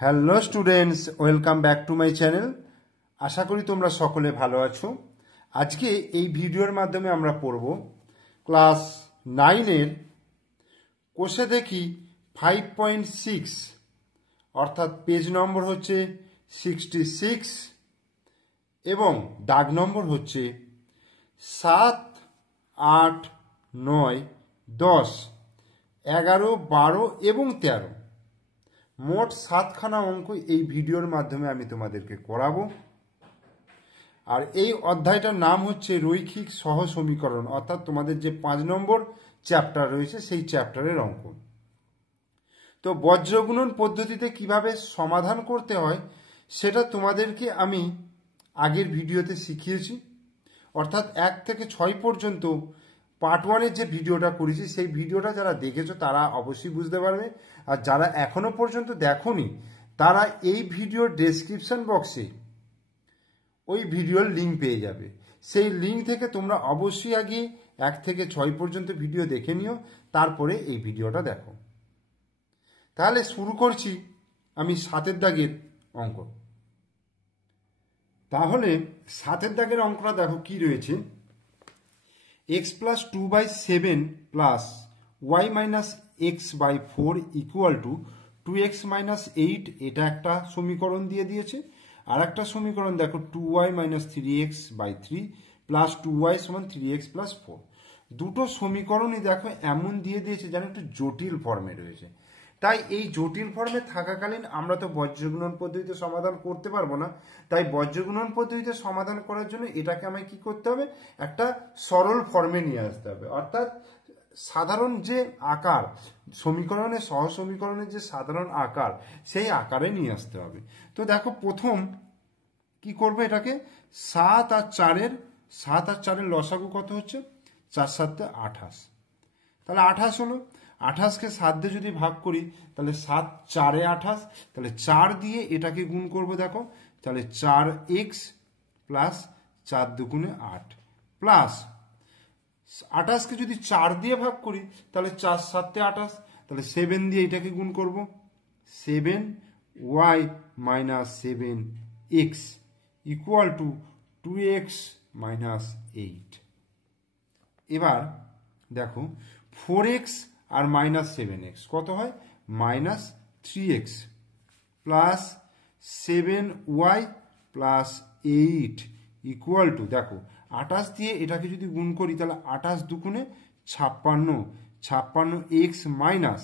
Hello students, welcome back to my channel. আশা করি তোমরা সকলে ভালো আছো। আজকে এই ভিডিওর মাধ্যমে আমরা পড়ব ক্লাস 9-এর কোষে দেখি 5.6, অর্থাৎ পেজ নম্বর হচ্ছে 66 এবং দাগ নম্বর হচ্ছে 7, 8, 9, 10, 11, 12 এবং 13। মোট 7খানা অঙ্ক এই ভিডিওর মাধ্যমে আমি তোমাদেরকে করাবো। আর এই অধ্যায়টার নাম হচ্ছে রৈখিক সহ সমীকরণ, অর্থাৎ তোমাদের যে 5 নম্বর চ্যাপ্টার রয়েছে সেই চ্যাপ্টারের অঙ্ক। তো বজ্রগুণন পদ্ধতিতে কিভাবে সমাধান করতে হয় সেটা তোমাদেরকে আমি আগের ভিডিওতে শিখিয়েছি, অর্থাৎ 1 থেকে 6 পর্যন্ত পার্ট 1-এর যে ভিডিওটা করেছি সেই ভিডিওটা যারা দেখেছো তারা অবশ্যই বুঝতে পারবে। আর যারা এখনো পর্যন্ত দেখোনি তারা এই ভিডিওর ডেসক্রিপশন বক্সে ওই ভিডিওর লিঙ্ক পেয়ে যাবে। সেই লিঙ্ক থেকে তোমরা অবশ্যই আগে 1 থেকে 6 পর্যন্ত ভিডিও দেখে নিও, তারপরে এই ভিডিওটা দেখো। তাহলে শুরু করছি আমি 7-এর দাগের অঙ্ক। তাহলে 7-এর দাগের অঙ্কটা দেখো কি রয়েছে। x plus 2/7 plus y minus x by 4 equal to 2x minus 8, এটা একটা সমীকরণ দিয়ে দিয়েছে। আর একটা সমীকরণ দেখো 2y minus 3x by 3 plus 2y সমান 3x plus 4। দুটো সমীকরণই দেখো এমন দিয়ে দিয়েছে যেন একটু জটিল ফর্মে রয়েছে। তাই এই জটিল ফর্মে থাকাকালীন আমরা তো বজ্রগুণন পদ্ধতিতে সমাধান করতে পারবো না। তাই বজ্রগুণন পদ্ধতিতে সমাধান করার জন্য এটাকে আমায় কি করতে হবে, একটা সরল ফর্মে নিয়ে আসতে হবে। অর্থাৎ সাধারণ যে আকার, সমীকরণের সহ সমীকরণের যে সাধারণ আকার সেই আকারে নিয়ে আসতে হবে। তো দেখো প্রথম কি করবে, এটাকে 7 আর 4-এর লসাগু কত হচ্ছে, 4 7 28। তাহলে 28 হলো। 28কে 7 দিয়ে যদি ভাগ করি তাহলে 7 4-এ 28, তাহলে 4 দিয়ে এটাকে গুণ করব। দেখো তাহলে 4x প্লাস 4 2 8 প্লাস 28কে যদি 4 দিয়ে ভাগ করি তাহলে 4 7-এ 28, তাহলে 7 দিয়ে এটাকে গুণ করব। 7y minus 7x equal to 2x minus 8। এবার দেখো 4x আর মাইনাস 7x কত হয়, minus 3x plus 7y plus 8 equal to, দেখো 28 দিয়ে এটাকে যদি গুণ করি তাহলে 28 2 56, 56x মাইনাস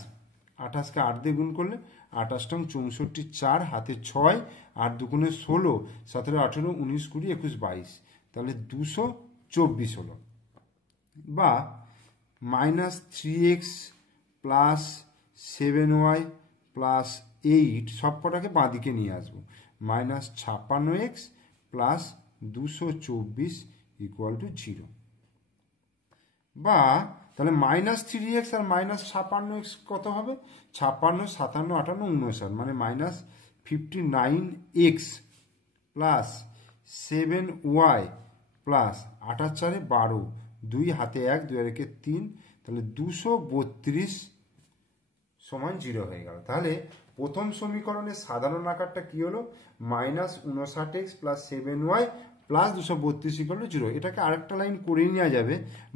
28কে 8 দিয়ে গুণ করলে 28 64, 4 হাতে 6, 8 2 16, 17 18 19 20 21 22, তাহলে 224 হলো। বা minus 3x plus 7y plus 8 সব কটাকে বাঁ দিকে নিয়ে আসবো, minus 56x plus 224 equal to 0। বা তাহলে মাইনাস 3x আর মাইনাস 56x কত হবে, 56 57 58 59, মানে minus 59x plus 7y plus 8 4 12, 2 হাতে 1 2 আর 1 3, তাহলে 232 সমান 0 হয়ে গেল। তাহলে প্রথম সমীকরণের সাধারণ আকারটা কি হলো, minus 59x plus 7y plus 232 equal to 0। এটাকে আরেকটা লাইন করে নেওয়া যাবে,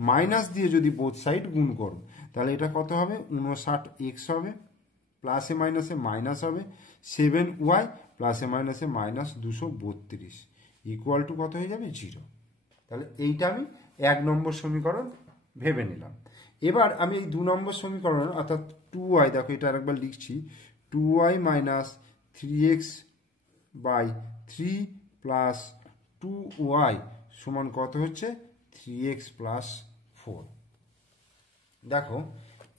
মাইনাস দিয়ে যদি বোথ সাইড গুণ করো তাহলে এটা কত হবে, 59x হবে, প্লাসে মাইনাসে মাইনাস হবে, 7y প্লাসে মাইনাসে মাইনাস 232 ইকুয়াল টু কত হয়ে যাবে, 0। তাহলে এইটা আমি 1 নম্বর সমীকরণ ভেবে নিলাম। এবার আমি এই 2 নম্বর সমীকরণ অর্থাৎ 2y, দেখো এটা আরেকবার লিখছি, 2y minus 3x by 3 plus 2y সমান কত হচ্ছে, 3x প্লাস 4। দেখো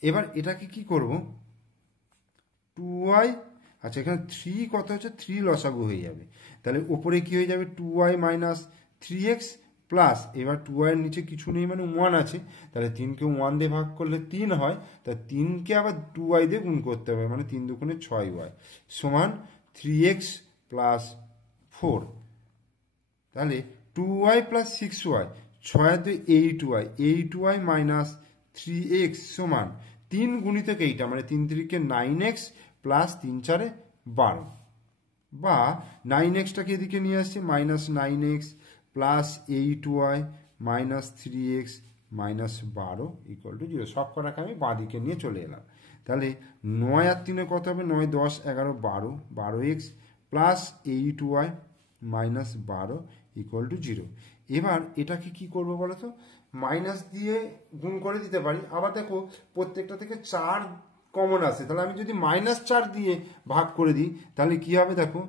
এবার এটাকে কি করব, 2y, আচ্ছা এখানে 3 কত হচ্ছে, 3 লসাগু হয়ে যাবে, তাহলে ওপরে কি হয়ে যাবে, 2y মাইনাস 3x প্লাস, এবার 2y এর নিচে কিছু নেই মানে 1 আছে, তাহলে 3কে 1 দিয়ে ভাগ করলে 3 হয়, তাই 3কে আবার 2y দিয়ে গুণ করতে হবে, মানে 3 2 6y সমান 3x প্লাস 4। তাহলে 2y plus 6y, 6 2 8y, 8y minus 3x সমান 3 গুণিতক এইটা, মানে 3 3 9x প্লাস 3 4 12। বা 9x-টাকে এদিকে নিয়ে আসছি, -9x plus 8y minus 3x minus 12 equal to 0। সব কটাকে আমি বাঁ দিকে নিয়ে চলে এলাম। তাহলে 9 আর 3 কত হবে? 9, 10, 11, 12, 12x plus 8y minus 12 equal to 0। এবার এটাকে কি করবো বলো তো? মাইনাস দিয়ে গুণ করে দিতে পারি। আবার দেখো প্রত্যেকটা থেকে 4 কমন আসে, তাহলে আমি যদি -4 দিয়ে ভাগ করে দিই তাহলে কি হবে? দেখো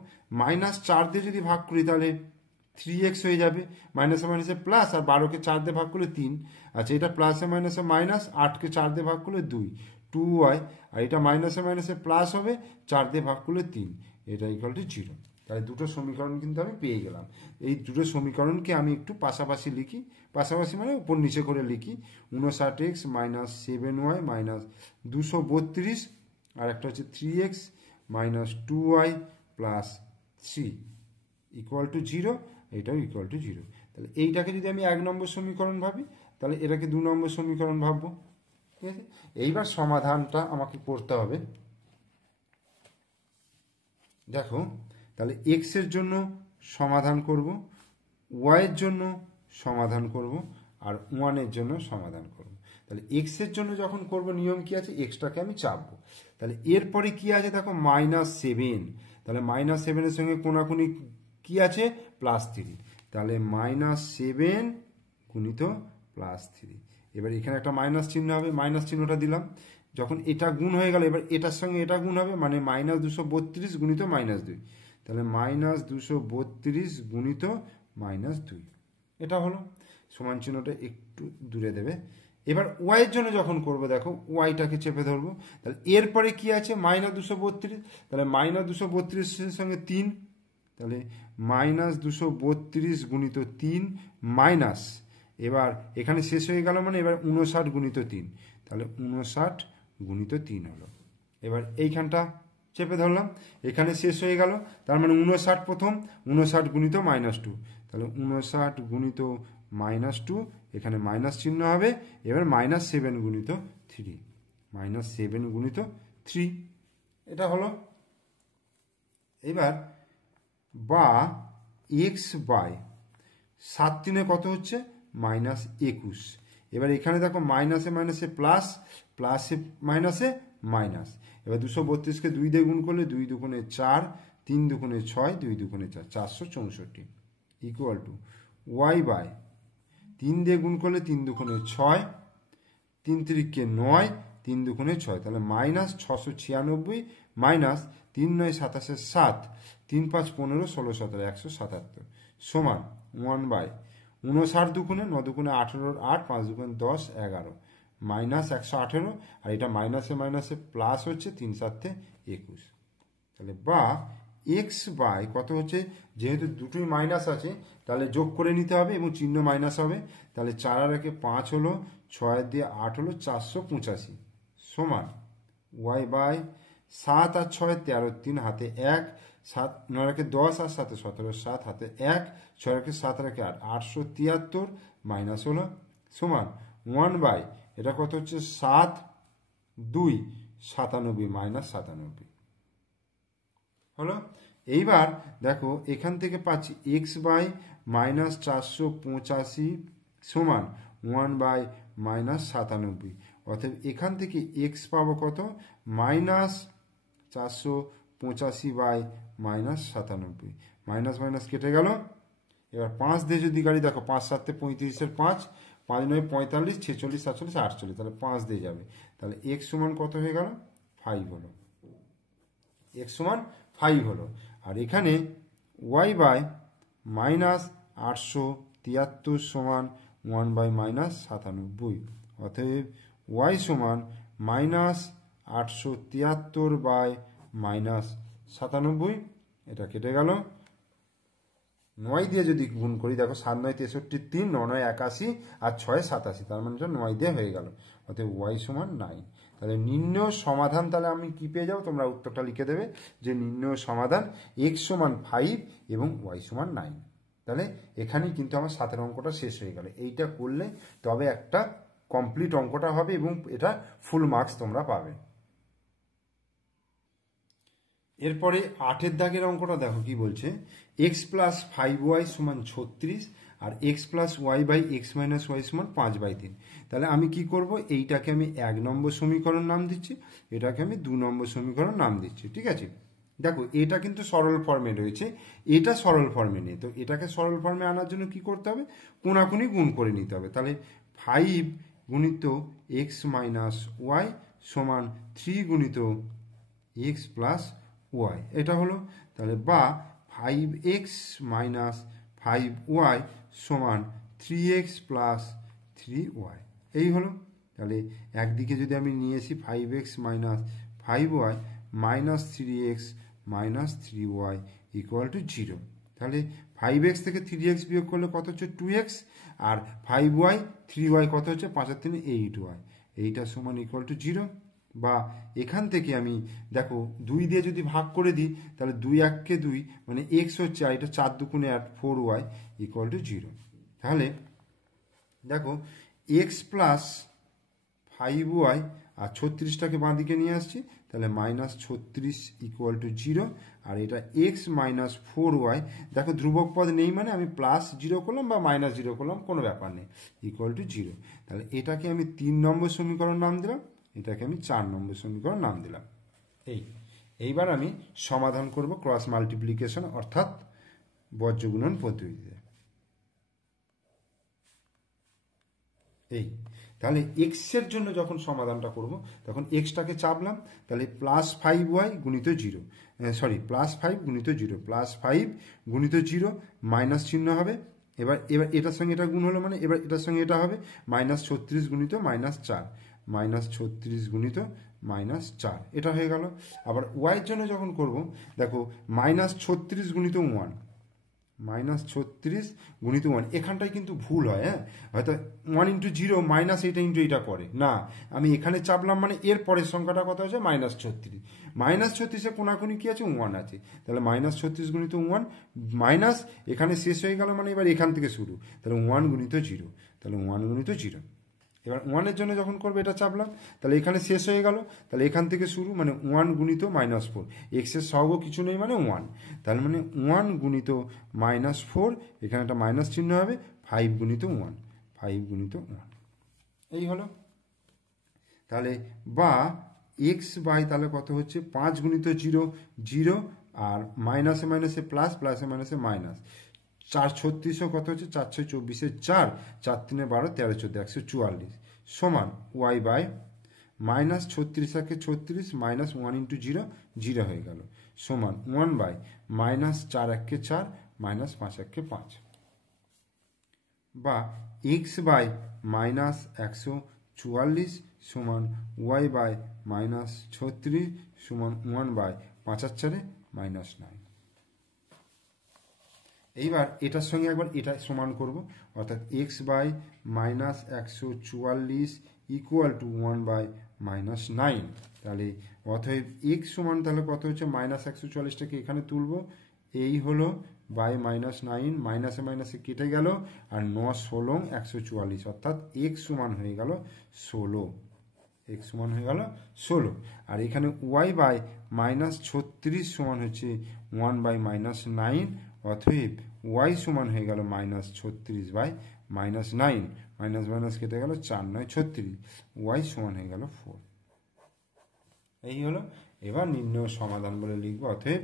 -4 দিয়ে যদি ভাগ করি তাহলে 3x হয়ে যাবে, মাইনাসে মাইনাসে প্লাস, আর 12কে 4 দিয়ে ভাগ করলে 3। আচ্ছা, এটা প্লাসে মাইনাসে মাইনাস, 8কে 4 দিয়ে ভাগ করলে 2y, আর এটা মাইনাসে মাইনাসে প্লাস হবে, 4 দিয়ে ভাগ করলে 3, এটা ইকুয়াল টু 0। তাহলে দুটো সমীকরণ কিন্তু আমি পেয়ে গেলাম। এই দুটো সমীকরণকে আমি একটু পাশাপাশি লিখি, পাশাপাশি মানে উপর নিচে করে লিখি। 59x মাইনাস 7y মাইনাস 232, আর একটা হচ্ছে 3x minus 2y plus 3 equal to 0, এটাও ইকুয়াল টু 0। তাহলে এইটাকে যদি আমি 1 নম্বর সমীকরণ ভাবি, তাহলে এটাকে 2 নম্বর সমীকরণ ভাববো। ঠিক আছে, এইবার সমাধানটা আমাকে করতে হবে। দেখো, তাহলে x এর জন্য সমাধান করব, y এর জন্য সমাধান করব, আর 1 এর জন্য সমাধান করব। তাহলে x এর জন্য যখন করব নিয়ম কি আছে? x-টাকে আমি চাপবো। তাহলে এরপরে কি আছে দেখো? -7। তাহলে -7 এর সঙ্গে কোনাকুনি কি আছে? +3। তাহলে -7 গুণিত +3। এবার এখানে একটা মাইনাস চিহ্ন হবে, মাইনাস চিহ্নটা দিলাম। যখন এটা গুণ হয়ে গেল, এবার এটার সঙ্গে এটা গুণ হবে, মানে -232 গুণিত -2। তাহলে -232 গুণিত -2, এটা হলো। সমান চিহ্নটা একটু দূরে দেবে। এবার ওয়াই এর জন্য যখন করব, দেখো ওয়াইটাকে চেপে ধরবো। তাহলে এরপরে কি আছে? -232। তাহলে -232 এর সঙ্গে 3, তাহলে -232 গুণিত 3 মাইনাস, এবার এখানে শেষ হয়ে গেল, মানে এবার 59 গুণিত 3, তাহলে 59 গুণিত 3 হলো। এবার এইখানটা চেপে ধরলাম, এখানে শেষ হয়ে গেল, তার মানে 59 প্রথম, 59 গুণিত -2, তাহলে 59 গুণিত -2, এখানে মাইনাস চিহ্ন হবে। এবার -7 গুণিত 3, -7 গুণিত 3, এটা হলো। এবার বা এক্স বাই 7 3 কত হচ্ছে? -21। এবার এখানে দেখো মাইনাসে মাইনাসে প্লাস, প্লাসে মাইনাসে মাইনাস। এবার 232কে 2 দিয়ে গুণ করলে 2 দুগুণে 4, 3 দুগুণে 6, 2 দুগুণে 4, 464 ইকুয়াল টু ওয়াই বাই 3 দিয়ে গুণ করলে 3 দুগুণে 6, 3 3কে 9, 3 দুগুণে 6, তাহলে -696 মাইনাস 3 9 27 7, 3 5 15 16 17 177 সমান 1 বাই 59 দুগুণে 9 দুগুণে 18, 8 5 দুগুণে 10 11 মাইনাস 118, আর এটা মাইনাসে মাইনাসে প্লাস হচ্ছে 3 7 21। তাহলে বা এক্স বাই কত হচ্ছে? যেহেতু দুটোই মাইনাস আছে তাহলে যোগ করে নিতে হবে এবং চিহ্ন মাইনাস হবে। তাহলে 4 আর 1 5 হলো, 6 দিয়ে 8 হলো 485 সমান ওয়াই বাই 7 আর 6 13 3 হাতে 1, 7 9 রেখে 10 আর 7 17 7 হাতে 1, 6 রেখে 7 রেখে 8 873 মাইনাস হলো সমান 1 বাই এটা কত হচ্ছে? 7 2 97 মাইনাস 97 হলো। এইবার দেখো এখান থেকে পাচ্ছি এক্স বাই -485 সমান 1 বাই -97। অর্থাৎ এখান থেকে এক্স পাবো কত? -485 বাই -97। মাইনাস মাইনাস কেটে গেল। এবার 5 দিয়ে যদি গাড়ি দেখো, 5 7 35-এর 5, 5 9 45 46 47 48, তাহলে 5 দিয়ে যাবে। তাহলে এক্স সমান কত হয়ে গেল? 5 হলো। এক্স সমান 5 হলো। আর এখানে ওয়াই বাই -873 সমান 1 বাই -97। অতএব ওয়াই সমান -873 বাই -97। এটা কেটে গেল। 9 দিয়ে যদি গুণ করি, দেখো 7 9 63, 3 9 9 81 আর 6 87, তার মানে 9 দিয়ে হয়ে গেল। অতএব ওয়াই সমান 9। তাহলে নির্ণয় সমাধান, তাহলে আমি কি পেয়ে যাবো? তোমরা উত্তরটা লিখে দেবে যে নির্ণয় সমাধান এক্স সমান 5 এবং ওয়াই সমান 9। তাহলে এখানেই কিন্তু আমার 7 অঙ্কটা শেষ হয়ে গেল। এইটা করলে তবে একটা কমপ্লিট অঙ্কটা হবে এবং এটা ফুল মার্কস তোমরা পাবে। এরপরে 8 দাগের অঙ্কটা দেখো কি বলছে, x প্লাস 5y সমান 36 আর x plus y by x minus y সমান 5/3। তাহলে আমি কি করব, এইটাকে আমি 1 নম্বর সমীকরণ নাম দিচ্ছি, এটাকে আমি 2 নম্বর সমীকরণ নাম দিচ্ছি। ঠিক আছে, দেখো এটা কিন্তু সরল ফর্মে রয়েছে, এটা সরল ফর্মে নেই, তো এটাকে সরল ফর্মে আনার জন্য কি করতে হবে, কোনাকুনি গুণ করে নিতে হবে। তাহলে 5 গুণিত এক্স মাইনাস ওয়াই সমান 3 গুণিত এক্স প্লাস ওয়াই, এটা হলো। তাহলে বা 5x মাইনাস 5y সমান 3x প্লাস 3y, এই হলো। তাহলে একদিকে যদি আমি নিয়ে আসি 5x minus 5y minus 3x minus 3y equal to 0, তাহলে 5x থেকে 3x বিয়োগ করলে কত হচ্ছে 2x, আর 5y 3y কত হচ্ছে 5 আর 3 8y, এইটা সমান ইকুয়াল টু 0। বা এখান থেকে আমি দেখো 2 দিয়ে যদি ভাগ করে দিই, তাহলে 2 1 2 মানে x হচ্ছে, আর এটা 4 2 8 4y ইকুয়াল টু 0। তাহলে দেখো x প্লাস 5y আর 36টাকে বাঁ দিকে নিয়ে আসছি, তাহলে মাইনাস 36 ইকুয়াল টু 0, আর এটা x মাইনাস 4y, দেখো ধ্রুবক পদ নেই মানে আমি প্লাস 0 করলাম বা মাইনাস 0 করলাম, কোনো ব্যাপার নেই, ইকুয়াল টু 0। তাহলে এটাকে আমি 3 নম্বর সমীকরণ নাম দিলাম, এটাকে আমি 4 নম্বর সমীকরণ নাম দিলাম। এইবার আমি সমাধান করব ক্রস মাল্টিপ্লিকেশন অর্থাৎ বজ্রগুণন পদ্ধতিতে। তাহলে x এর জন্য যখন সমাধানটা করব তখন xটাকে চাপলাম, তাহলে প্লাস 5y গুণিত 0, সরি প্লাস 5 গুণিত 0, প্লাস 5 গুণিত 0 মাইনাস চিহ্ন হবে, এবার এটার সঙ্গে এটা গুণ হলো মানে এবার এটার সঙ্গে এটা হবে মাইনাস 36 গুণিত মাইনাস 4, মাইনাস 36 গুণিত মাইনাস 4, এটা হয়ে গেল। আবার y এর জন্য যখন করব, দেখো মাইনাস 36 গুণিত 1, মাইনাস 36 গুণিত 1, এখানটায় কিন্তু ভুল হয়, হ্যাঁ, হয়তো 1 ইন্টু 0 মাইনাস এটা ইন্টু এটা করে না, আমি এখানে চাপলাম মানে এর পরের সংখ্যাটা কত হচ্ছে মাইনাস 36, মাইনাস 36 এ কোনাকুনি কি আছে 1 আছে, তাহলে মাইনাস 36 গুণিত 1 মাইনাস এখানে শেষ হয়ে গেল মানে এবার এখান থেকে শুরু, তাহলে 1 গুণিত 0, তাহলে 1 গুণিত 0। এবার 1 এর জন্য যখন করবে এটা চাপলাম, তাহলে এখানে শেষ হয়ে গেল, তাহলে এখান থেকে শুরু মানে 1 গুণিত মাইনাস 4, এক্সের সহগ কিছু নেই মানে 1, তাহলে মানে 1 গুণিত মাইনাস 4, এখানে একটা মাইনাস চিহ্ন হবে, 5 গুণিত 1, 5 গুণিত 1, এই হলো। তাহলে বা এক্স বাই তাহলে কত হচ্ছে 5 গুণিত 0 0, আর মাইনাসে মাইনাসে প্লাস, প্লাসে মাইনাসে মাইনাস, 4 36 কত হচ্ছে 4 6 24 4, 4 3 12 13 14 144 সমান ওয়াই বাই মাইনাস 36 একে 36 মাইনাস 1 ইন্টু 0 0 হয়ে গেল সমান 1 বাই মাইনাস 4 1 4 মাইনাস 5 1 5, বা এক্স বাই মাইনাস 144 সমান ওয়াই বাই মাইনাস 36 সমান 1 বাই 5 আর 4 মাইনাস 9। এইবার এটার সঙ্গে একবার এটা সমান করব, অর্থাৎ x by minus 144 equal to 1 by minus 9, তাহলে অতএব এক্স সমান তাহলে কত হচ্ছে মাইনাস 144টাকে এখানে তুলব, এই হলো বাই মাইনাস 9, মাইনাসে মাইনাসে কেটে গেল, আর 9 16 144, অর্থাৎ এক্স সমান হয়ে গেল 16, এক্স সমান হয়ে গেল 16, আর এখানে ওয়াই বাই মাইনাস 36 সমান হচ্ছে 1 বাই মাইনাস 9, অতএব ওয়াই সমান হয়ে গেল minus 36 by minus 9, minus minus কেটে গেল 4 9 36, ওয়াই সমান হয়ে গেল 4, এই হলো। এবার নির্ণেয় সমাধান বলে লিখব, অতএব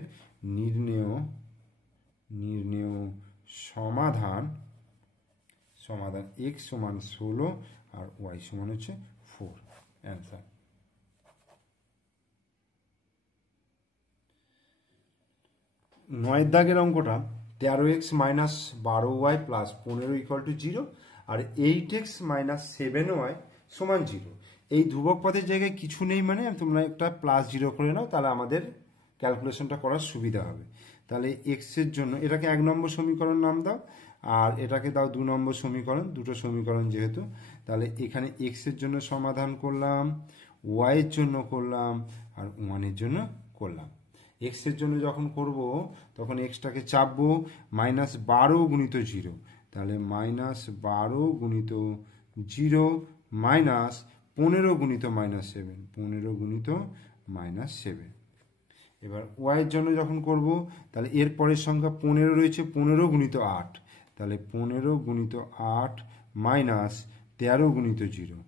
নির্ণেয় সমাধান x সমান 16 আর y সমান হচ্ছে 4, অ্যান্সার। 9 দাগের অঙ্কটা 13x minus 12y plus 15 equal to 0 আর 8x মাইনাস 7y সমান 0, এই ধ্রুবক পদের জায়গায় কিছু নেই মানে তোমরা একটা প্লাস 0 করে নাও, তাহলে আমাদের ক্যালকুলেশনটা করার সুবিধা হবে। তাহলে এক্স এর জন্য এটাকে 1 নম্বর সমীকরণ নাম দাও, আর এটাকে দাও 2 নম্বর সমীকরণ, দুটো সমীকরণ যেহেতু, তাহলে এখানে এক্স এর জন্য সমাধান করলাম, ওয়াই এর জন্য করলাম, আর 1 এর জন্য করলাম। এক্স এর জন্য যখন করব তখন এক্সটাকে চাপবো মাইনাস 12 গুণিত 0, তাহলে মাইনাস 12 গুণিত 0 মাইনাস 15 গুণিত মাইনাস 7, 15 গুণিত মাইনাস 7, এবার ওয়াইয়ের জন্য যখন করব তাহলে এর পরের সংখ্যা 15 রয়েছে, 15 গুণিত 8, তাহলে 15 গুণিত 8 মাইনাস 13 গুণিত 0,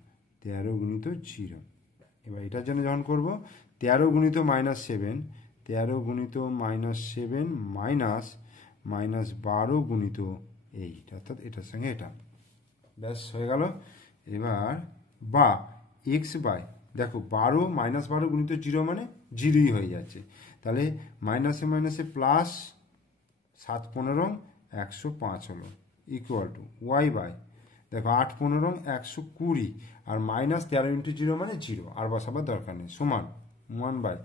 13 গুণিত 0। এবার এটার জন্য যখন করব 13 গুণিত -7, 13 গুণিত -7 মাইনাস 12 গুণিত 8, অর্থাৎ এটার সঙ্গে এটা, ব্যাস হয়ে গেল। এবার বা এক্স বাই, দেখো 12 -12 গুণিত 0 মানে 0ই হয়ে যাচ্ছে, তাহলে মাইনাসে মাইনাসে প্লাস 7 15 105 হলো ইকুয়াল টু ওয়াই বাই, দেখো 8 15 120 আর মাইনাস 13 ইন্টু 0 মানে 0, আর বসাবার দরকার নেই, সমান 1 বাই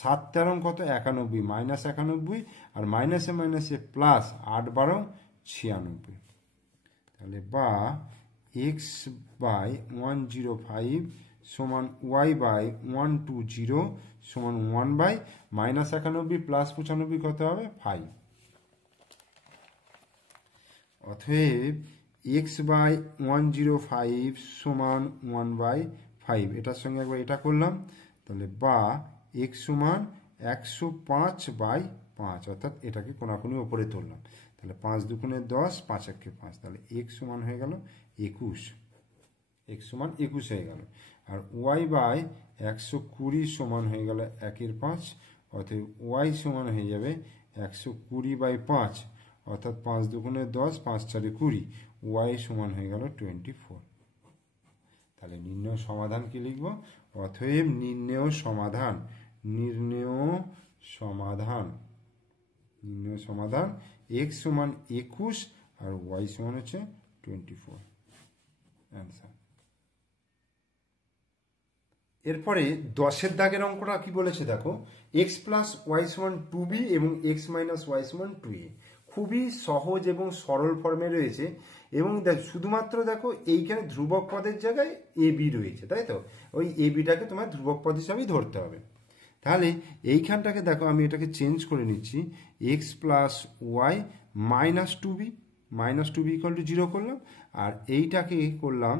7 13 কত 91 মাইনাস 91 আর মাইনাসে মাইনাসে প্লাস 8 12 96, তাহলে বা এক্স বাই 105 সমান ওয়াই বাই 120 সমান 1 বাই মাইনাস 91 প্লাস 95 কত হবে 5। অতএব এক্স বাই 105 সমান 1 বাই 5, এটার সঙ্গে একবার এটা করলাম, তাহলে বা এক্স সমান 105 বাই 5, অর্থাৎ এটাকে কোনাকুনি ওপরে তুললাম, তাহলে 5 দুগুণে 10 5 একে 5, তাহলে এক্স সমান হয়ে গেল 21, এক্স সমান 21 হয়ে গেল। আর ওয়াই বাই 120 সমান হয়ে গেল 1/5, অতএব ওয়াই সমান হয়ে যাবে 120 বাই 5, অর্থাৎ 5 দুগুণে 10 5 4 20, ওয়াই সমান হয়ে গেল 24। তাহলে নির্ণয় সমাধান কি লিখব? অতএব নির্ণয় সমাধান এক্স সমান 21 আর ওয়াই সমান হচ্ছে 24, অ্যান্সার। এরপরে 10-এর দাগের অঙ্কটা কি বলেছে দেখো, এক্স প্লাস ওয়াই সমান 2b এবং এক্স মাইনাস ওয়াই সমান 2a, খুবই সহজ এবং সরল ফর্মে রয়েছে, এবং শুধুমাত্র দেখো এইখানে ধ্রুবক পদের জায়গায় এ বি রয়েছে, তাই তো, ওই এ বিটাকে তোমার ধ্রুবক পদ হিসাবেই ধরতে হবে। তাহলে এইখানটাকে দেখো আমি এটাকে চেঞ্জ করে নিচ্ছি, x plus y minus 2b equal to 0 করলাম, আর এইটাকে করলাম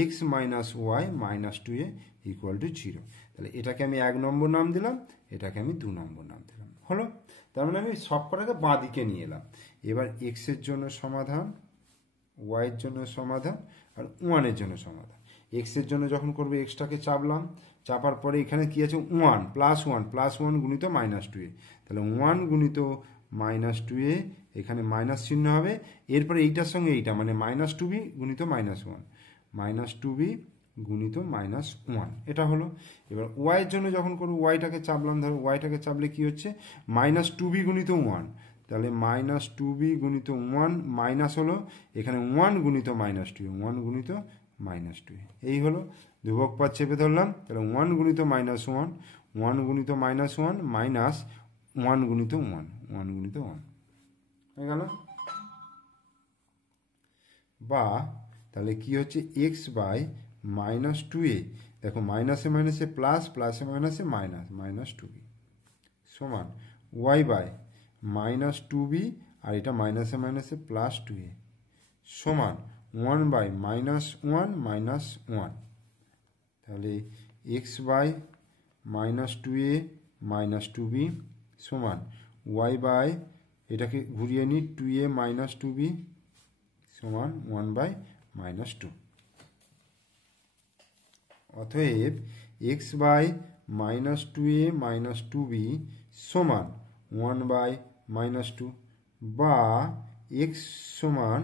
x minus y minus 2a equal to 0, তাহলে এটাকে আমি 1 নম্বর নাম দিলাম, এটাকে আমি 2 নম্বর নাম দিলাম, হলো। তার মানে আমি সব কটাকে বাঁ দিকে নিয়ে এলাম। এবার এক্সের জন্য সমাধান, ওয়াইয়ের জন্য সমাধান আর 1-এর জন্য সমাধান। এক্সের জন্য যখন করবো এক্সটাকে চাপলাম, চাপার পরে এখানে কি আছে 1 প্লাস 1 গুণিত -2a, তাহলে 1 গুণিত -2a, এখানে মাইনাস চিহ্ন হবে, এরপরে এইটার সঙ্গে এইটা মানে -2b গুণিত -1, -2b গুণিত -1, এটা হলো। এবার ওয়াইয়ের জন্য যখন করবো ওয়াইটাকে চাপলাম, ধরো ওয়াইটাকে চাপলে কি হচ্ছে -2b গুণিত 1, তাহলে -2b গুণিত 1 মাইনাস হলো, এখানে 1 গুণিত -2, 1 গুণিত -2, এই হলো ধ্রুবক পদ চেপে ধরলাম, তাহলে 1 গুণিত -1, 1 গুণিত -1 মাইনাস 1 গুণিত 1, 1 গুণিত 1 হয়ে গেল। বা তাহলে কি হচ্ছে এক্স বাই -2a, দেখো মাইনাসে মাইনাসে প্লাস, প্লাসে মাইনাসে মাইনাস 2b সমান ওয়াই বাই -2b, আর এটা মাইনাসে মাইনাসে প্লাস 2a সমান 1 বাই -1 -1, তাহলে এক্স বাই -2a -2b সমান ওয়াই বাই, এটাকে ঘুরিয়ে নিই 2a -2b সমান 1 বাই -2। অতএব এক্স বাই -2a -2b সমান 1 বাই -2, বা এক্স সমান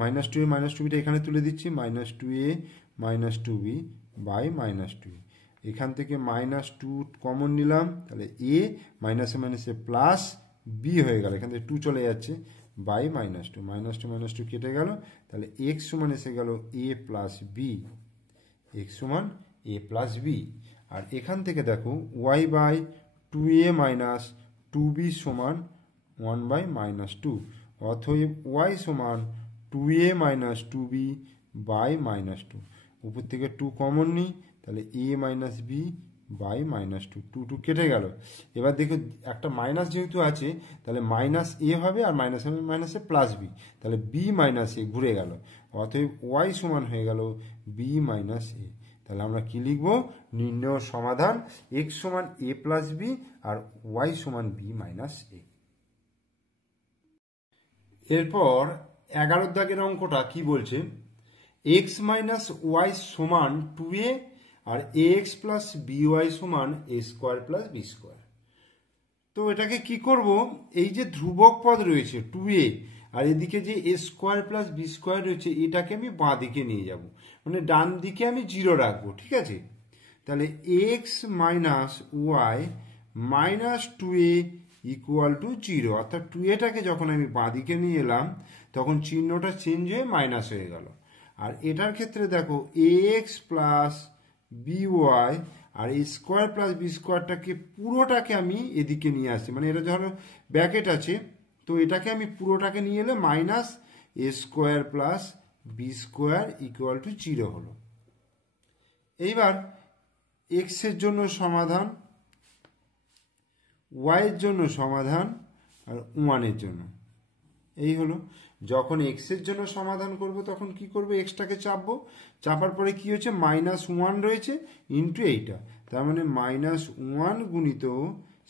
-2a -2bটা এখানে তুলে দিচ্ছি, -2a -2b বাই -2a, এখান থেকে -2 কমন নিলাম, তাহলে a মাইনাসে মাইনাসে প্লাস b হয়ে গেল, এখান থেকে 2 চলে যাচ্ছে, বাই -2, -2 কেটে গেল, তাহলে x সমান এসে গেল a প্লাস b, x সমান a প্লাস b। আর এখান থেকে দেখো y by 2a minus 2b সমান 1 বাই -2, অতএব y সমান 2a মাইনাস 2b বাই -2, উপর থেকে 2 কমন নিই, তাহলে a মাইনাস b বাই -2, 2 কেটে গেল। এবার দেখো একটা মাইনাস যেহেতু আছে, তাহলে মাইনাস এ হবে, আর মাইনাসে মাইনাসে প্লাস বি, তাহলে বি মাইনাস এ ঘুরে গেল, অতএব ওয়াই সমান হয়ে গেল বি মাইনাস এ। তাহলে আমরা কি লিখব? নির্ণয় সমাধান x সমান a প্লাস বি আর y সমান b মাইনাস এ। এরপর 11 দাগের অঙ্কটা কি বলছে? x মাইনাস ওয়াই সমান 2a আর ax প্লাস by সমান a square plus B square. তো এটাকে কি করব? এই যে ধ্রুবক পদ রয়েছে 2a আর এদিকে যে a square plus B square রয়েছে এটাকে আমি বাঁ দিকে নিয়ে যাব, মানে ডান দিকে আমি 0 রাখবো, ঠিক আছে? তাহলে x minus y minus 2a equal to 0, অর্থাৎ 2aটাকে যখন আমি বাঁ দিকে নিয়ে এলাম তখন চিহ্নটা চেঞ্জ হয়ে মাইনাস হয়ে গেল। আর এটার ক্ষেত্রে দেখো ax প্লাস by আর এ স্কোয়ার প্লাস বি স্কোয়ারটাকে পুরোটাকে আমি এদিকে নিয়ে আসছি, মানে এটা ধরো ব্র্যাকেট আছে, তো এটাকে আমি পুরোটাকে নিয়ে এলে minus a square plus B square equal to 0 হলো। এইবার এক্স এর জন্য সমাধান, ওয়াই এর জন্য সমাধান আর ওয়ানের জন্য। এই হলো, যখন এক্স এর জন্য সমাধান করব তখন কি করব? এক্সটাকে চাপবো, চাপার পরে কি হচ্ছে? -1 রয়েছে ইন্টু এইটা, তার মানে -1 গুণিত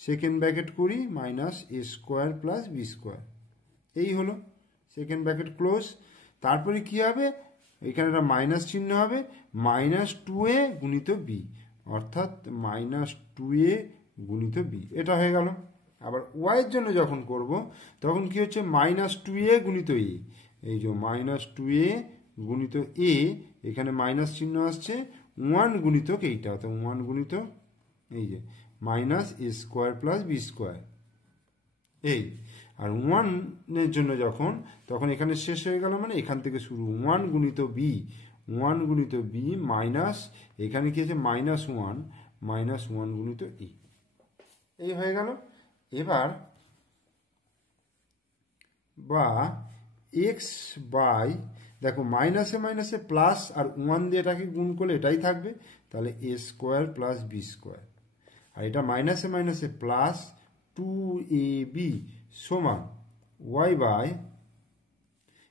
সেকেন্ড ব্র্যাকেট করি minus a square plus B square. এই হলো, সেকেন্ড ব্র্যাকেট ক্লোজ। তারপরে কি হবে? এখানে একটা মাইনাস চিহ্ন হবে, -2a গুণিত বি, অর্থাৎ -2a গুণিত বি, এটা হয়ে গেল। আবার ওয়াই এর জন্য যখন করব তখন কি হচ্ছে? -2a গুণিত এ, এই যে -2a গুণিত এ, এখানে মাইনাস চিহ্ন আসছে, 1 গুণিতক এইটা, তো 1 গুণিতক এই যে minus a square plus B square. এই আর 1 এর জন্য যখন, তখন এখানে শেষ হয়ে গেল, মানে এখান থেকে শুরু, 1 গুণিত বি, 1 গুণিত বি মাইনাস, এখানে কি আছে? -1 গুণিত এ। এই হয়ে গেল। এবার বা এক্স বাই, দেখো মাইনাসে মাইনাসে প্লাস আর 1 দিয়ে এটাকে গুণ করলে এটাই থাকবে, তাহলে a square plus B square. আর এটা মাইনাসে মাইনাসে প্লাস 2ab সমান ওয়াই বাই,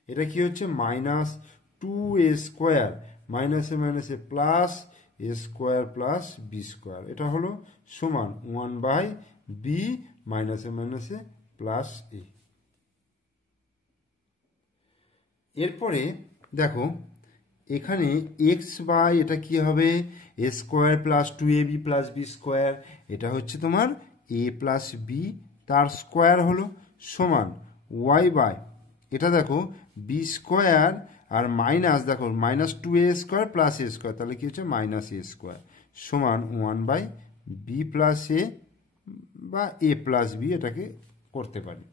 এটা কি হচ্ছে? -2a স্কোয়ার মাইনাসে মাইনাসে প্লাস এ স্কোয়ার প্লাস বি স্কোয়ার, এটা হলো সমান 1 বাই বি মাইনাসে মাইনাসে প্লাস এ। এরপরে দেখো এখানে এক্স বাই, এটা কি হবে? A square plus 2ab plus B square, এটা হচ্ছে তোমার এ প্লাস বি তার স্কোয়ার হলো, সমান ওয়াই বাই, এটা দেখো বি স্কোয়ার আর মাইনাস, দেখো -2a স্কোয়ার প্লাস এ স্কোয়ার, তাহলে কি হচ্ছে? মাইনাস এ স্কোয়ার সমান 1 বাই বি প্লাস এ বা এ প্লাস বি, এটাকে করতে পারি।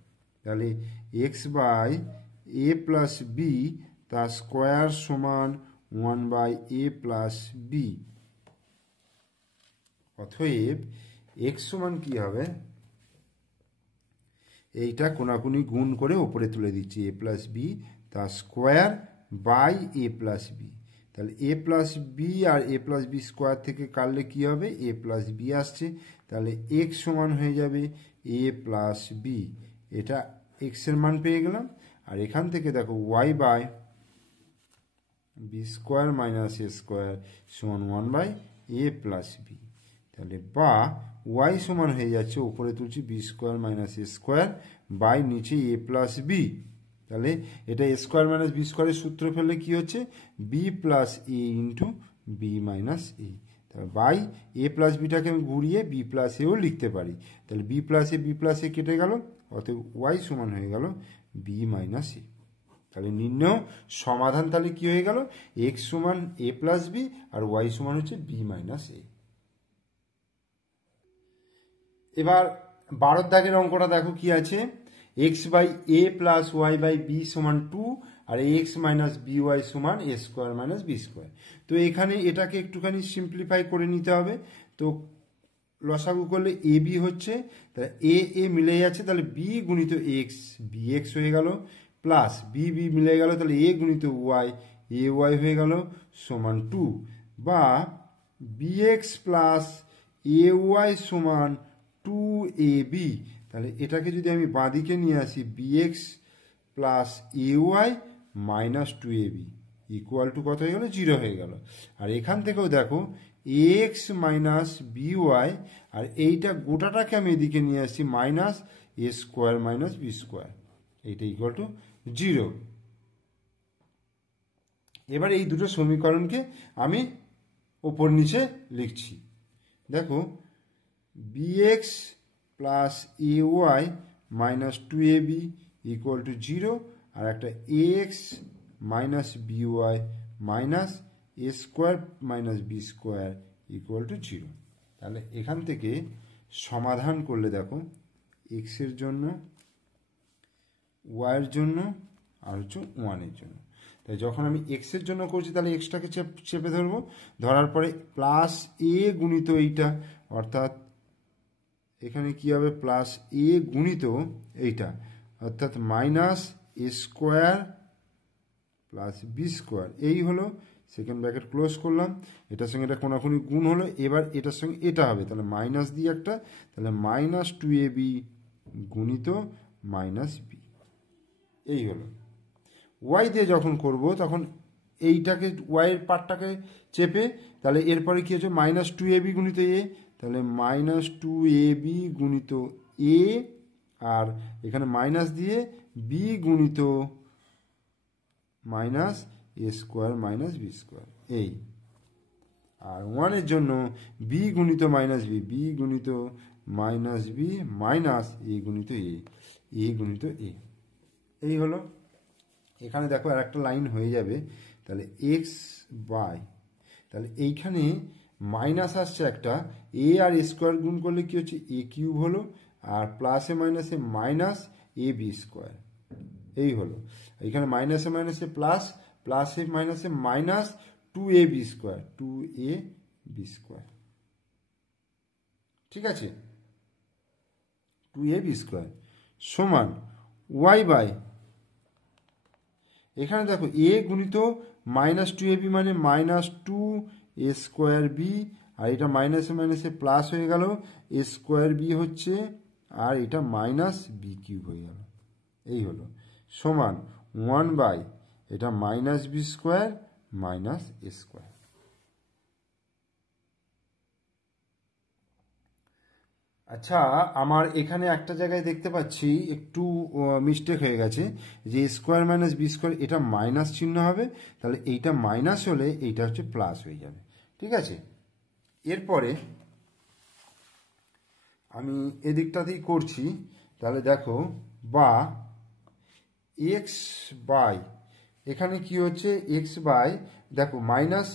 তাহলে x by a plus b তার স্কোয়ার সমান 1 বাই এ প্লাস বি। অতএব এক্স সমান কি হবে? এইটা কোনাকুনি গুণ করে ওপরে তুলে দিচ্ছি, এ প্লাস বি তার square by a plus b. তাহলে এ প্লাস বি আর এ প্লাস বি স্কোয়ার থেকে কাটলে কি হবে? এ প্লাস বি আসছে, তাহলে এক্স সমান হয়ে যাবে এ প্লাস বি, এটা এক্সের মান পেয়ে গেলাম। আর এখান থেকে দেখো y by b square minus a square সমান 1 বাই এ প্লাস বি, তাহলে বা ওয়াই সমান হয়ে যাচ্ছে, উপরে তুলছি b square minus a square by নিচে এ প্লাস বি। তাহলে এটা এ স্কোয়ার মাইনাস বি স্কোয়ারের সূত্র ফেললে কি হচ্ছে? বি প্লাস এ ইন্টু বি মাইনাস এ, তাহলে বাই এ প্লাস বিটাকে আমি ঘুরিয়ে বি প্লাস এও লিখতে পারি, তাহলে বি প্লাস এ কেটে গেল, অতএব ওয়াই সমান হয়ে গেল বি মাইনাস এ। তাহলে নির্ণয় সমাধান তাহলে কি হয়ে গেল? এক্স সমান এ প্লাস বি আর ওয়াই সমান হচ্ছে বি মাইনাস এ। এবার 12 দাগের অঙ্কটা দেখো কি আছে? X by a plus y by b সমান 2 আর এক্স মাইনাস বি ওয়াই সমান a square minus B square. তো এখানে এটাকে একটুখানি সিম্পলিফাই করে নিতে হবে। তো লসাগু করলে এ বি হচ্ছে, তাহলে এ এ মিলে যাচ্ছে, তাহলে বি গুণিত এক্স, বি এক্স হয়ে গেল, প্লাস বি বি মিলে গেল, তাহলে এ গুণিত ওয়াই, এ ওয়াই হয়ে গেল সমান 2, বা B x plus a Y সমান 2ab। তাহলে এটাকে যদি আমি বাঁদিকে নিয়ে আসি, bx plus a y minus 2ab, equal to কত হয়ে গেল 0 হয়ে গেল। আর এখান থেকেও দেখো এক্স মাইনাস বি ওয়াই, আর এইটা গোটাটাকে আমি এদিকে নিয়ে আসছি minus a square minus B square, এইটা ইকুয়াল টু 0। এবার এই দুটো সমীকরণকে আমি ওপর নিচে লিখছি। দেখো bx plus a y minus 2ab equal to 0, আর একটা ax minus b y minus a square minus B square equal to 0। তাহলে এখান থেকে সমাধান করলে দেখো এক্সের জন্য, ওয়াইয়ের জন্য, আর হচ্ছে ওয়ানের জন্য। তাই যখন আমি এক্সের জন্য করছি তাহলে এক্সটাকে চেপে ধরবো, ধরার পরে প্লাস এ গুণিত এইটা, অর্থাৎ এখানে কি হবে প্লাস এ গুণিত এইটা, অর্থাৎ minus a square plus B square, এই হলো সেকেন্ড ব্র্যাকেট ক্লোজ করলাম, এটার সঙ্গে এটা কোনাকুনি গুণ হলো, এবার এটার সঙ্গে এটা হবে, তাহলে মাইনাস দিয়ে একটা, তাহলে মাইনাস 2ab গুণিত মাইনাস বি, এই হলো। ওয়াই দিয়ে যখন করব তখন এইটাকে ওয়াইয়ের পার্টটাকে চেপে, তাহলে এরপরে কি হচ্ছে মাইনাস 2ab গুণিত এ, তাহলে মাইনাস 2ab গুণিত এ, আর এখানে মাইনাস দিয়ে বি গুণিত minus a square minus B square, এই। আর ওয়ানের জন্য বি গুণিত মাইনাস বি, বি গুণিত মাইনাস বি মাইনাস এ গুণিত এ, এ গুণিত এ, এই হলো। এখানে দেখো আর একটা লাইন হয়ে যাবে, তাহলে এক্স বাই, তাহলে এইখানে মাইনাস আসছে একটা, এ আর এ স্কোয়ার গুণ করলে কি হচ্ছে এ কিউব হলো, আর প্লাসে মাইনাসে মাইনাস এ বি স্কোয়ার, এই হলো। এখানে মাইনাসে মাইনাসে প্লাস, প্লাসে মাইনাসে minus 2ab square, 2ab square, ঠিক আছে, 2ab স্কোয়ার সমান ওয়াই বাই, এখানে দেখো এ গুণিত মাইনাস 2ab মানে মাইনাস 2a স্কোয়ার বি, আর এটা মাইনাসে মাইনাসে প্লাস হয়ে গেল এ স্কোয়ার বি হচ্ছে, আর এটা মাইনাস বি কিউব হয়ে গেল, এই হলো, সমান 1 বাই এটা minus B square minus a square. আচ্ছা, আমার এখানে একটা জায়গায় দেখতে পাচ্ছি একটু মিস্টেক হয়ে গেছে, যে স্কোয়ার মাইনাস বি স্কোয়ার এটা মাইনাস চিহ্ন হবে, তাহলে এইটা মাইনাস হলে এইটা হচ্ছে প্লাস হয়ে যাবে, ঠিক আছে। এরপরে আমি এদিকটাতেই করছি, তাহলে দেখো বা এক্স বাই, এখানে কি হচ্ছে এক্স বাই, দেখো মাইনাস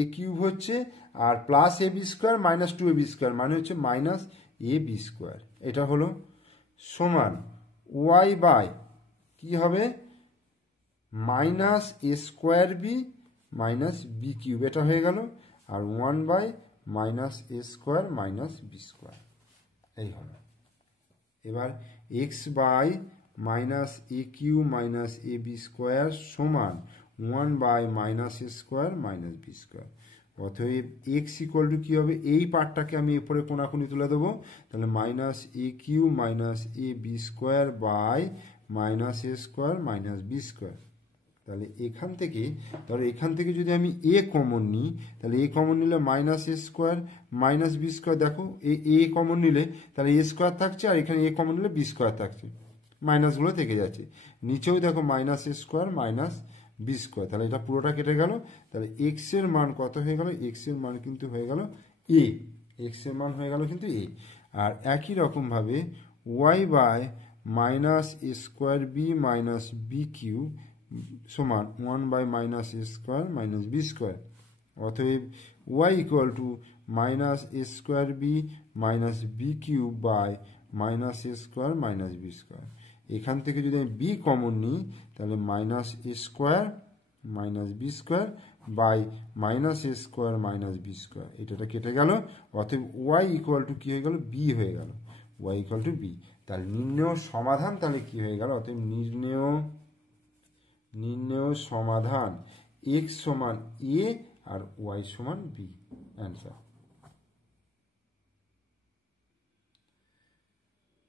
এ কিউব হচ্ছে, আর plus A B square minus 2ab square মানে হচ্ছে মাইনাস এ বি স্কোয়ার, এটা হলো, সমান ওয়াই বাই কি হবে minus a square b minus b cube, এটা হয়ে গেল, আর 1 by minus a square minus B square, এই হলো। এবার x by minus a cube minus a B square সমান 1 by minus a square minus B square, অতএব এক্স ইকুয়াল টু কী হবে, এই পার্টটাকে আমি এরপরে কোনাকুনি তুলে দেবো, তাহলে minus a cube minus a B square by minus a square minus B square. তাহলে এখান থেকে যদি আমি এ কমন নিই, তাহলে এ কমন নিলে minus a square minus B square, দেখো এ কমন নিলে তাহলে এ স্কোয়ার থাকছে, আর এখানে এ কমন নিলে বি স্কোয়ার থাকছে, মাইনাসগুলো থেকে যাচ্ছে, নিচেও দেখো minus a square minus B square, তাহলে এটা পুরোটা কেটে গেল, তাহলে এক্স এর মান কত হয়ে গেল, এক্স এর মান কিন্তু হয়ে গেল এ, এক্স এর মান হয়ে গেল কিন্তু এ। আর একই রকমভাবে y by minus a square b minus b cube সমান 1 by minus a square minus B square, অতএব y equal to minus a square b minus b cube by minus a square minus B square. এখান থেকে যদি আমি b common নিই তাহলে minus a square minus B square by minus a square minus B square, এটা কেটে গেল, অতএব ওয়াই ইকুয়াল টু কী হয়ে গেল, বি হয়ে গেল, ওয়াই ইকুয়াল টু বি। তাহলে নির্ণেয় সমাধান তাহলে কী হয়ে গেল, অতএব নির্ণেয় সমাধান এক্স সমান এ আর ওয়াই সমান বি, অ্যান্সার।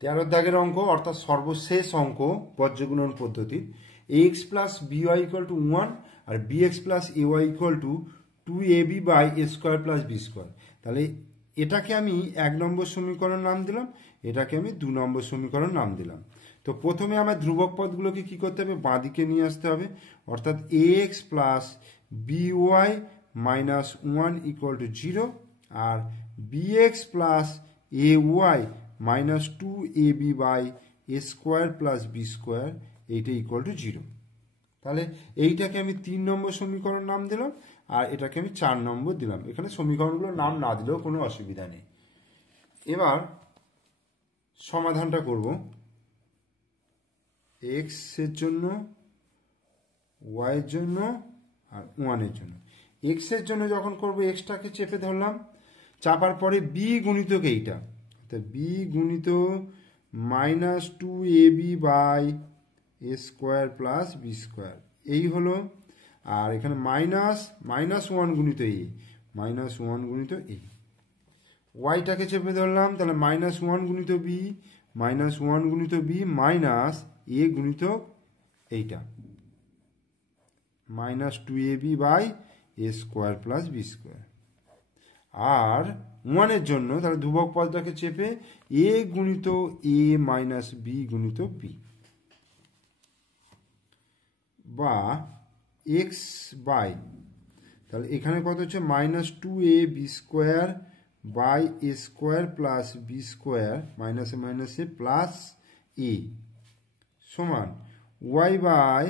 13 দাগের অঙ্ক অর্থাৎ সর্বশেষ অঙ্ক পর্যায়গুণন পদ্ধতির। X plus b y equal to 1 আর b x plus a y equal to 2ab by A square plus B square. তাহলে এটাকে আমি 1 নম্বর সমীকরণ নাম দিলাম, এটাকে আমি 2 নম্বর সমীকরণ নাম দিলাম। তো প্রথমে আমার ধ্রুবক পদগুলোকে কি করতে হবে, বাঁদিকে নিয়ে আসতে হবে, অর্থাৎ ax plus by minus 1 equal to 0 আর bx plus ay minus 2ab by A square plus B square এইটা ইকুয়াল টু 0। তাহলে এইটাকে আমি 3 নম্বর সমীকরণ নাম দিলাম আর এটাকে আমি 4 নম্বর দিলাম। এখানে সমীকরণগুলোর নাম না দিলেও কোনো অসুবিধা নেই। এবার সমাধানটা করব x এর জন্য, y এর জন্য আর 1 এর জন্য। x এর জন্য যখন করব xটাকে চেপে ধরলাম, চাপার পরে b গুণিতক এইটা, b গুণিত minus 2ab by A square plus B square এই হলো। আর এখানে মাইনাস 1 গুণিত এ, মাইনাস 1 গুণিত এ। ওয়াইটাকে চেপে ধরলাম, তাহলে মাইনাস 1 গুণিত বি, মাইনাস 1 গুণিত বি মাইনাস এ গুণিত এইটা, minus 2ab by A square plus B square. আর 1 এর জন্য তাহলে ধ্রুবক পদটাকে চেপে এ গুণিত এ মাইনাস বি গুণিত বি, বা এক্স বাই, তাহলে এখানে কত হচ্ছে minus 2ab square by A square plus B square মাইনাসে মাইনাসে প্লাস এ সমান ওয়াই বাই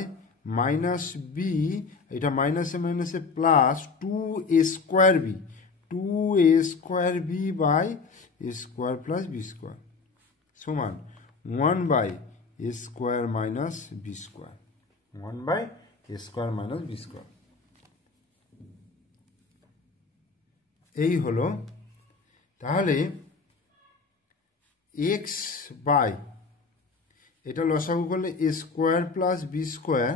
মাইনাস বি, এটা মাইনাসে মাইনাসে plus 2a square B, 2a square B by A square plus B square সমান 1 by A square minus B square, 1 by A square minus B square. এই হলো। তাহলে এক্স বাই এটা লসাগু করলে A square plus B square,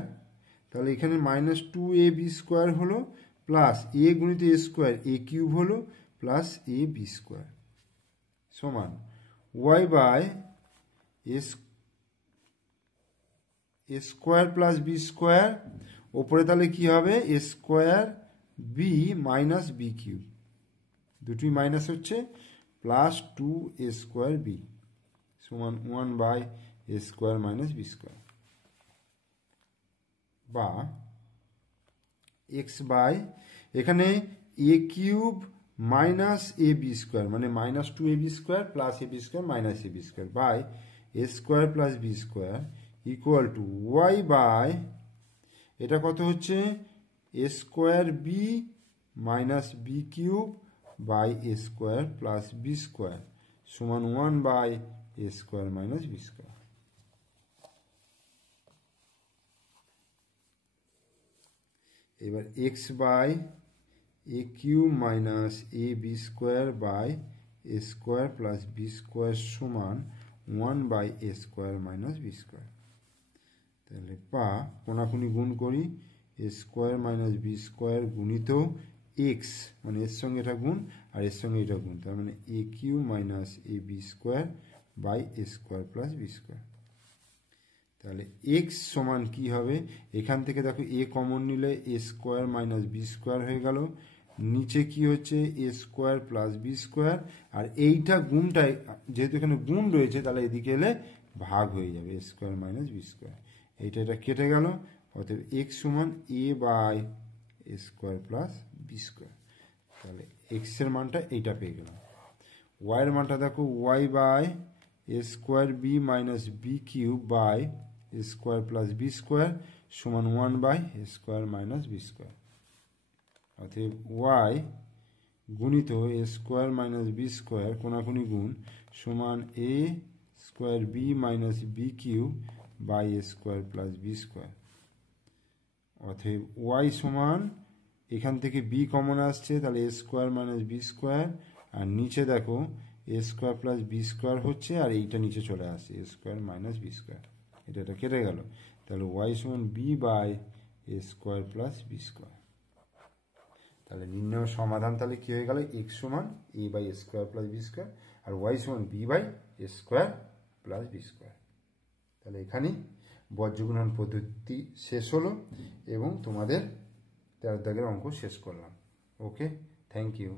তাহলে এখানে minus 2ab square হলো প্লাস এ গুণিত এ স্কোয়ার এ কিউব হলো প্লাস এ বি স্কোয়ার সমান Y by A square plus B square, ওপরে তাহলে কি হবে a square b minus b cube, দুটি মাইনাস হচ্ছে, প্লাস 2a স্কোয়ার বি সমান 1 by A square minus B square, বা এক্স বাই এখানে a cube minus a B square মানে minus 2ab square plus A B square minus a B square by A square plus B square equal to y by এটা কত হচ্ছে a square b minus b cube by A square plus B square সমান 1 by A square minus B square. এবার x by a cube minus a B square by A square plus B square সমান 1 by A square minus B square. তাহলে বা কোনাকুনি গুণ করি, a square minus B square গুণিত x মানে এর সঙ্গে এটা গুণ আর এর সঙ্গে এটা গুণ, তার মানে a cube minus a B square by A square plus B square. তাহলে এক্স সমান কি হবে, এখান থেকে দেখো এ কমন নিলে a square minus B square হয়ে গেল, নিচে কি হচ্ছে a square plus B square, আর এইটা গুণটাই যেহেতু এখানে গুণ রয়েছে তাহলে এদিকে এলে ভাগ হয়ে যাবে a square minus B square, এইটা এটা কেটে গেল, অতএব এক্স সমান a by A square plus B square. তাহলে এক্স এর মানটা এইটা পেয়ে গেলাম। ওয়াই এর মানটা দেখো y by A square b minus b cube by A square plus B square সমান 1 by A square minus B square. অতএব ওয়াই গুণিত এ স্কোয়ার মাইনাস বি স্কোয়ার কোনাকুনি গুণ সমান a square b minus b cube by A square plus B square. অতএব y সমান এখান থেকে বি কমন আসছে, তাহলে a square minus B square, আর নিচে দেখো a square plus B square হচ্ছে আর এইটা নিচে চলে আসছে a square minus B square, এটা কেটে গেল, তাহলে ওয়াই সমান B by A square plus B square. তাহলে নির্ণয় সমাধান তাহলে কি হয়ে গেল, এক্স সমান a by A square plus B square আর ওয়াই সমান B by A square plus B square. তাহলে এখানেই বজ্রগুণন পদ্ধতি শেষ হলো এবং তোমাদের 13 দাগের অঙ্ক শেষ করলাম। ওকে, থ্যাংক ইউ।